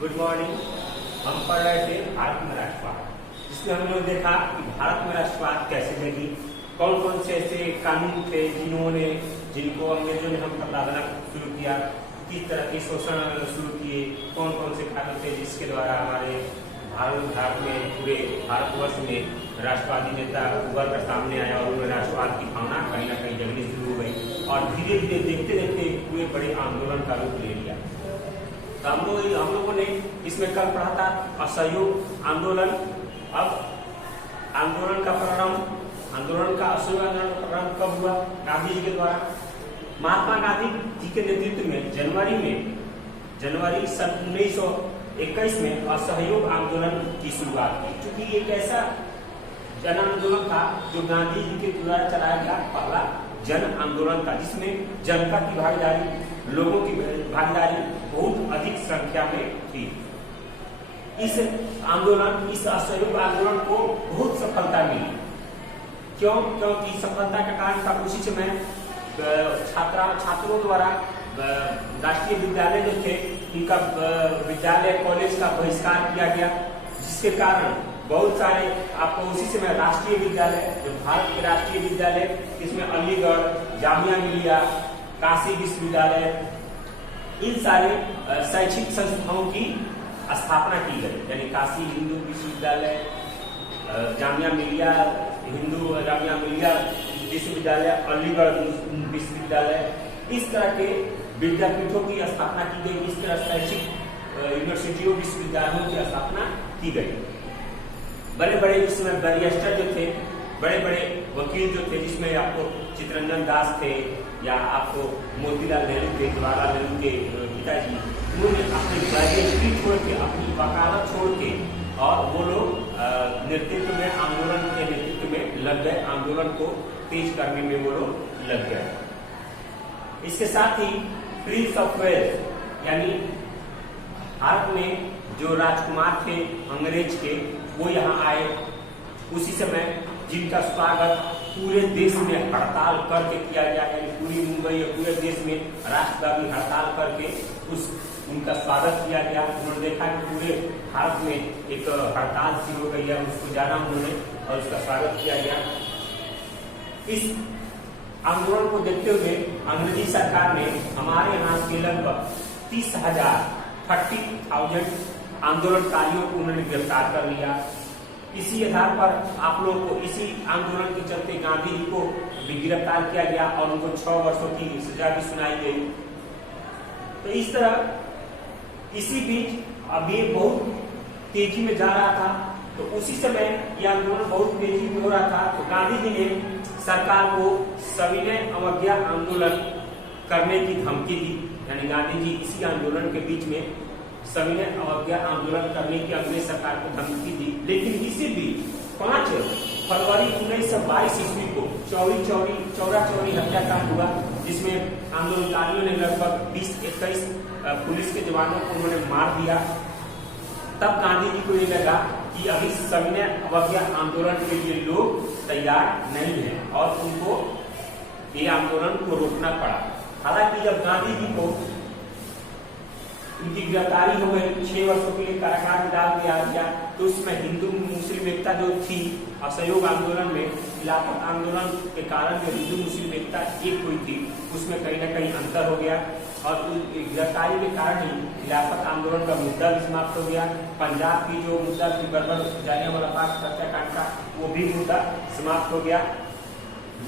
Good morning. हम पढ़ रहे थे भारत में राष्ट्रवाद, जिसमें हम लोग देखा कि भारत में राष्ट्रवाद कैसे लगी, कौन कौन से ऐसे कानून थे जिनको अंग्रेजों ने हम पर लादना शुरू किया, किस तरह के शोषण शुरू किए, कौन कौन से कानून थे जिसके द्वारा हमारे भारत में पूरे भारतवर्ष में राष्ट्रवादी नेता उभर कर सामने आया और उन्होंने राष्ट्रवाद की भावना कहीं ना कहीं जगनी शुरू हो गई और धीरे धीरे देखते देखते पूरे बड़े आंदोलन का रूप ले लिया। तो हम लोगों ने इसमें कल पढ़ा था असहयोग आंदोलन। अब आंदोलन का असहयोग आंदोलन का प्रारंभ कब हुआ? गांधी जी के द्वारा। महात्मा गांधी जी के नेतृत्व में जनवरी सन 1921 में असहयोग आंदोलन की शुरुआत की। चूंकि एक ऐसा जन आंदोलन था जो गांधी जी के द्वारा चलाया गया पहला जन आंदोलन था, जिसमें जनता की भागीदारी, लोगों की भागीदारी बहुत अधिक संख्या में थी। इस असहयोग आंदोलन को बहुत सफलता मिली। क्योंकि सफलता का कारण था उसी समय छात्रों द्वारा राष्ट्रीय विद्यालय जो थे उनका विद्यालय कॉलेज का बहिष्कार किया गया, जिसके कारण बहुत सारे आपको उसी समय राष्ट्रीय विद्यालय, जो भारत के राष्ट्रीय विद्यालय, इसमें अलीगढ़, जामिया मिलिया, काशी विश्वविद्यालय, इन सारे शैक्षिक संस्थाओं की स्थापना की गई। यानी काशी हिंदू विश्वविद्यालय, जामिया मिलिया विश्वविद्यालय, अलीगढ़ विश्वविद्यालय, इस तरह के विद्यापीठों की स्थापना की गई। इस तरह शैक्षिक यूनिवर्सिटियों, विश्वविद्यालयों की स्थापना की गई। बड़े बड़े इसमें बैरिस्टर जो थे, बड़े बड़े वकील जो थे, जिसमें आपको चित्तरंजन दास थे या आपको मोतीलाल नेहरू थे, जवाहरलाल नेहरू के पिताजी, उन्होंने अपनी बैरिस्ट्री छोड़ के, अपनी वकालत छोड़ के और वो लोग आंदोलन के नेतृत्व में लग गए, आंदोलन को तेज करने में वो लोग लग गए। इसके साथ ही प्रिंस ऑफ वेल्स यानी भारत में जो राजकुमार थे अंग्रेज के, वो यहाँ आए। उसी समय जिनका स्वागत पूरे देश में हड़ताल करके किया गया, यानी पूरी मुंबई और पूरे देश में राष्ट्रव्यापी हड़ताल करके उनका स्वागत किया गया। उन्होंने देखा कि पूरे भारत में एक हड़ताल शुरू हो गई है, उसको जाना उन्होंने और उसका स्वागत किया गया। इस आंदोलन को देखते हुए अंग्रेजी सरकार ने हमारे यहाँ के लगभग 30,000 आंदोलनकारियों को उन्होंने गिरफ्तार कर लिया। इसी आधार पर आप लोगों को इसी आंदोलन के चलते गांधी जी को भी गिरफ्तार किया गया और उनको 6 वर्षों की सजा भी सुनाई गई। तो इस तरह इसी बीच अब ये बहुत तेजी में जा रहा था, तो उसी समय ये आंदोलन बहुत तेजी में हो रहा था। तो गांधी जी ने सरकार को सविनय अवज्ञा आंदोलन करने की धमकी दी। यानी गांधी जी इसी आंदोलन के बीच में सविनय अवज्ञा आंदोलन करने की अंग्रेज सरकार को धमकी दी। लेकिन इसी बीच 5 फरवरी 1922 ईस्वी को चौरी हत्याकांड हुआ, जिसमें आंदोलनकारियों ने लगभग 20-21 पुलिस के जवानों को उन्होंने मार दिया। तब गांधी जी को ये लगा कि अभी सविनय अवज्ञा आंदोलन के लिए लोग तैयार नहीं है और उनको ये आंदोलन को रोकना पड़ा। हालांकि जब गांधी जी को उनकी गिरफ्तारी हो गई, 6 वर्षों के लिए कारागार में डाल दिया गया, तो उसमें हिंदू मुस्लिम एकता जो थी असहयोग आंदोलन में, खिलाफत आंदोलन के कारण जो हिंदू मुस्लिम एकता एक हुई थी, उसमें कहीं ना कहीं अंतर हो गया और गिरफ्तारी के कारण ही खिलाफत आंदोलन का मुद्दा भी समाप्त हो गया। पंजाब की जो मुद्दा थी बर्बर जालियांवाला बाग हत्याकांड का, वो भी मुद्दा समाप्त हो गया।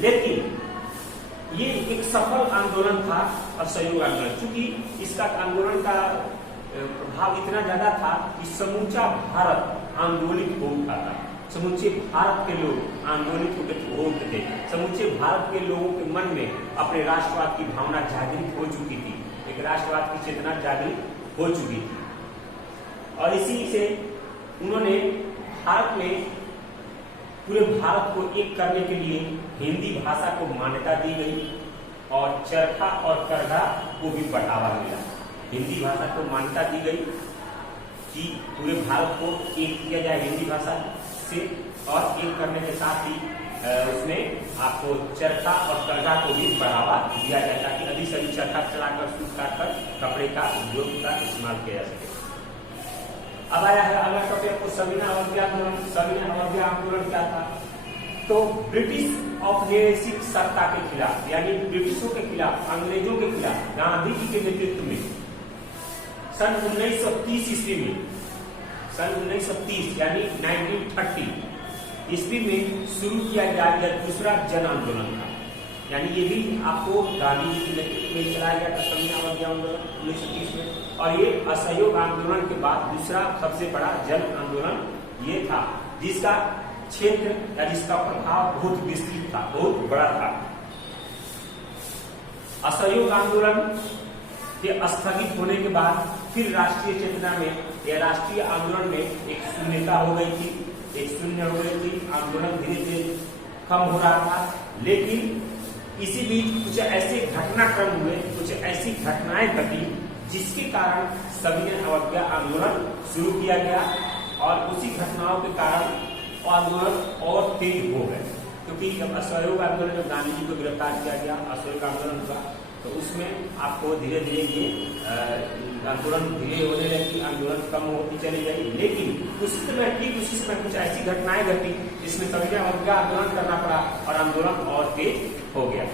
लेकिन ये एक सफल आंदोलन था असहयोग आंदोलन, क्योंकि इसका आंदोलन का प्रभाव इतना ज्यादा था कि समूचा भारत आंदोलित हो उठा था। समूचे भारत के लोग आंदोलित हो उठते थे। समूचे भारत के लोगों के मन में अपने राष्ट्रवाद की भावना जागृत हो चुकी थी, एक राष्ट्रवाद की चेतना जागृत हो चुकी थी। और इसी से उन्होंने भारत में पूरे भारत को एक करने के लिए हिंदी भाषा को मान्यता दी गई और चरखा और करघा को भी बढ़ावा मिला। हिंदी भाषा को मान्यता दी गई कि पूरे भारत को एक किया जाए हिंदी भाषा से, और एक करने के साथ ही उसमें आपको चरखा और करघा को भी बढ़ावा दिया जाए, ताकि अधिक से अधिक चरखा चलाकर सूत काटकर कपड़े का उद्योग का इस्तेमाल किया जा सके। अब आया है अगला टॉपिक आपको सविनय अवज्ञा आंदोलन। सविनय अवज्ञा आंदोलन क्या था? तो ब्रिटिश औपनिवेशिक सत्ता के खिलाफ यानी ब्रिटिशों के खिलाफ, अंग्रेजों के खिलाफ गांधी जी के नेतृत्व में सन 1930 ईस्वी में, सन 1930 यानी 1930 ईस्वी में शुरू किया गया यह दूसरा जन आंदोलन था। यानी ये भी आपको गांधी जी के नेतृत्व में चलाया गया था सविनय अवज्ञा आंदोलन 1930 में, और ये असहयोग आंदोलन के बाद दूसरा सबसे बड़ा जन आंदोलन ये था, जिसका क्षेत्र या जिसका प्रभाव बहुत विस्तृत था, बहुत बड़ा था। असहयोग आंदोलन के स्थगित होने के बाद फिर राष्ट्रीय चेतना में या राष्ट्रीय आंदोलन में एक शून्यता हो गई थी, एक शून्य हो गई थी। आंदोलन धीरे धीरे कम हो रहा था, लेकिन इसी बीच कुछ ऐसे घटनाक्रम हुए, कुछ ऐसी घटनाएं घटी जिसके कारण सविनय अवज्ञा आंदोलन शुरू किया गया, और उसी घटनाओं के कारण आंदोलन और तेज हो गए। क्योंकि जब असहयोग आंदोलन, जब गांधी जी को गिरफ्तार किया गया, असहयोग आंदोलन हुआ, तो उसमें आपको धीरे धीरे ये आंदोलन धीरे होने लगी, आंदोलन कम होती चली गई। लेकिन उसी समय, ठीक उसी समय कुछ ऐसी घटनाएं घटी जिसमें सविनय अवज्ञा आंदोलन करना पड़ा और आंदोलन और तेज हो गया।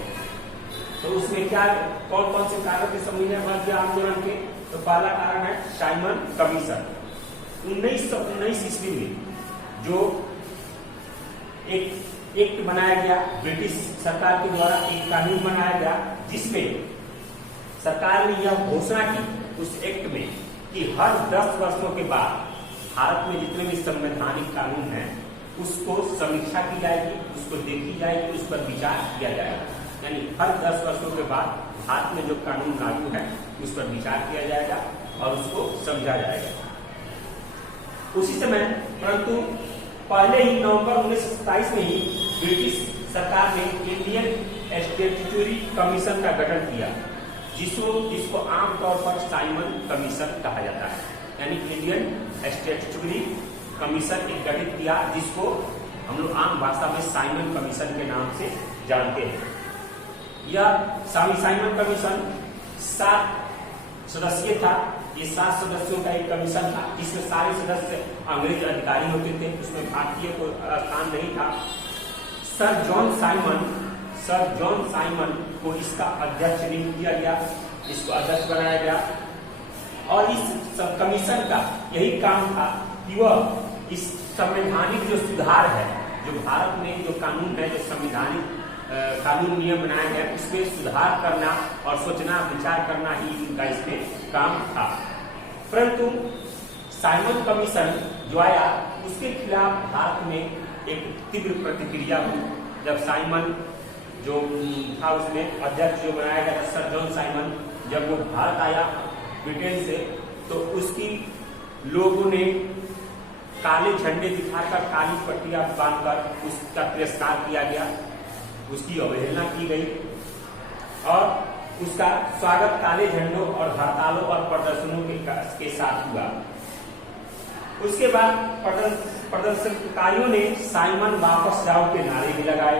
तो उसमें क्या, कौन कौन से कारण थे सविनय अवज्ञा आंदोलन के? तो पहला कारण है साइमन कमीशन। 1919 ईस्वी में जो एक एक्ट बनाया गया, ब्रिटिश सरकार के द्वारा एक कानून बनाया गया, जिसमें सरकार ने यह घोषणा की उस एक्ट में कि हर 10 वर्षों के बाद भारत में जितने भी संवैधानिक कानून हैं उसको समीक्षा की जाएगी, उसको देखी जाएगी, उस पर विचार किया जाएगा। यानी हर 10 वर्षों के बाद भारत में जो कानून लागू है उस पर विचार किया जाएगा और उसको समझा जाएगा। उसी समय, परंतु पहले ही नवंबर 1927 में ही ब्रिटिश सरकार ने इंडियन स्टैट्यूटरी कमीशन का गठन किया, जिसको आमतौर पर साइमन कमीशन कहा जाता है। यानी इंडियन स्टैट्यूटरी कमीशन एक गठित किया, जिसको हम लोग आम भाषा में साइमन कमीशन के नाम से जानते हैं। यह साइमन कमीशन 7 सदस्यीय था। ये 7 सदस्यों का एक कमीशन था, जिसमें सारे सदस्य अंग्रेज अधिकारी होते थे, उसमें भारतीय को स्थान नहीं था। सर जॉन साइमन को इसका अध्यक्ष नियुक्त किया गया, इसको अध्यक्ष बनाया गया, और इस कमीशन का यही काम था कि वह इस संवैधानिक जो सुधार है, जो भारत में जो कानून है, जो संवैधानिक कानून नियम बनाया गया, उसमें सुधार करना और सोचना विचार करना ही इनका इसमें काम था। परंतु साइमन कमीशन जो आया, उसके खिलाफ भारत में एक तीव्र प्रतिक्रिया हुई। जब साइमन जो था, उसमें अध्यक्ष जो बनाया गया था सर जॉन साइमन, जब वो भारत आया ब्रिटेन से, तो उसकी लोगों ने काले झंडे दिखाकर, काली पट्टियां बांधकर उसका तिरस्कार किया गया, उसकी अवहेलना की गई, और उसका स्वागत काले झंडों और हड़तालों और प्रदर्शनों के साथ हुआ। उसके बाद प्रदर्शनकारियों ने साइमन वापस जाओ के नारे भी लगाए।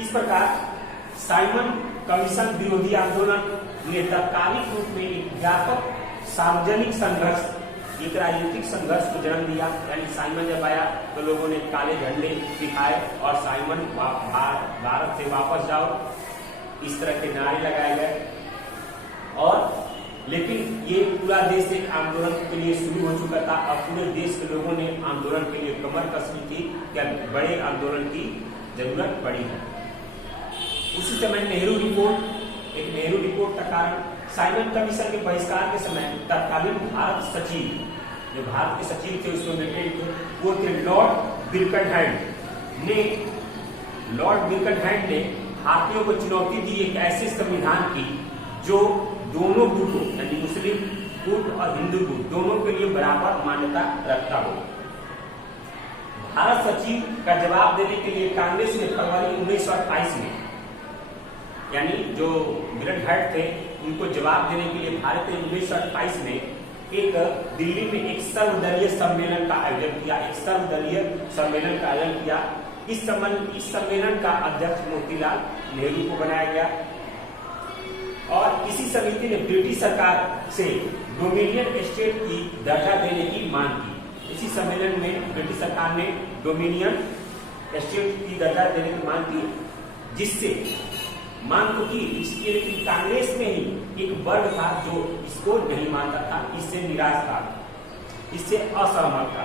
इस प्रकार साइमन कमीशन विरोधी आंदोलन ने तात्कालिक रूप में एक व्यापक सार्वजनिक संघर्ष, एक राजनीतिक संघर्ष को जन्म दिया। यानी साइमन जब आया तो लोगों ने काले झंडे दिखाए और साइमन भारत से वापस जाओ, इस तरह के नारे लगाए गए। और लेकिन ये पूरा देश एक आंदोलन के लिए शुरू हो चुका था, और पूरे देश के लोगों ने आंदोलन के लिए कमर कसनी थी, क्या बड़े आंदोलन की जरूरत पड़ी है। उसी समय नेहरू रिपोर्ट का कारण, साइमन कमीशन के बहिष्कार के समय तत्कालीन भारत सचिव, जो भारत के सचिव थे उसमें ब्रिटेन के, वो थे लॉर्ड बिल्किनहैम ने भारतीयों को चुनौती दी एक ऐसे संविधान की जो दोनों गुटों यानी मुस्लिम गुट और हिंदू गुट दोनों के लिए बराबर मान्यता रखता हो। भारत सचिव का जवाब देने के लिए कांग्रेस ने फरवरी 1928 में, यानी जो बिल्किनहैम थे उनको जवाब देने के लिए भारत ने 1928 में एक दिल्ली में एक सर्वदलीय सम्मेलन का आयोजन किया। इस सम्मेलन का अध्यक्ष मोतीलाल नेहरू को बनाया गया, और इसी समिति ने ब्रिटिश सरकार से डोमिनियन स्टेट की दर्जा देने की मांग की। इसी सम्मेलन में ब्रिटिश सरकार ने डोमिनियन स्टेट की दर्जा देने की मांग की, जिससे मांग तो की इसके, लेकिन कांग्रेस में ही एक वर्ग था जो इसको नहीं मानता था, इससे निराश था, इससे असहमत था।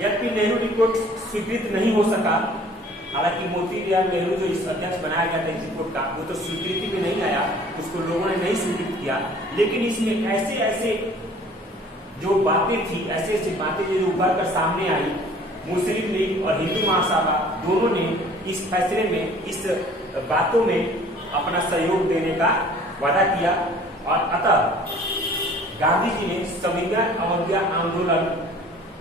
यद्यपि नेहरू रिपोर्ट स्वीकृत नहीं हो सका, हालांकि मोतीलाल नेहरू जो इस अध्यक्ष बनाया गया था इस रिपोर्ट का, वो तो स्वीकृति में नहीं आया, उसको लोगों ने नहीं स्वीकृत किया। लेकिन इसमें ऐसे ऐसे जो बातें थी, ऐसे ऐसे बातें जो उभर कर सामने आई, मुस्लिम लीग और हिंदू महासभा दोनों ने इस फैसले में, इस बातों में अपना सहयोग देने का वादा किया। और अतः गांधी जी ने संविधान अवज्ञा आंदोलन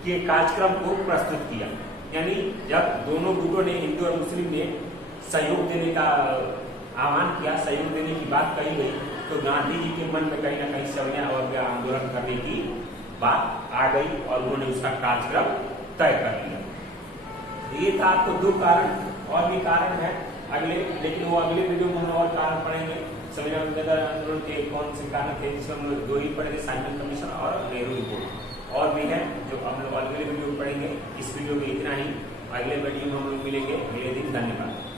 के कार्यक्रम को प्रस्तुत किया। यानी जब दोनों गुटों ने, हिंदू और मुस्लिम ने सहयोग देने का आह्वान किया, सहयोग देने की बात कही गई, तो गांधी जी के मन में कहीं ना कहीं संविधान अवज्ञा आंदोलन करने की बात आ गई और उन्होंने उसका कार्यक्रम तय कर लिया। ये था आपको दो कारण, और भी कारण है अगले, लेकिन वो अगले वीडियो में हम और कारण पढ़ेंगे। संविधान आंदोलन के कौन से कारण थे, जिसमें हम लोग दो ही पढ़े थे, साइमन कमीशन और नेहरू रिपोर्ट। और भी है जो हम लोग अगले वीडियो में पढ़ेंगे। इस वीडियो में इतना ही, अगले वीडियो में हम लोग मिलेंगे अगले दिन। धन्यवाद।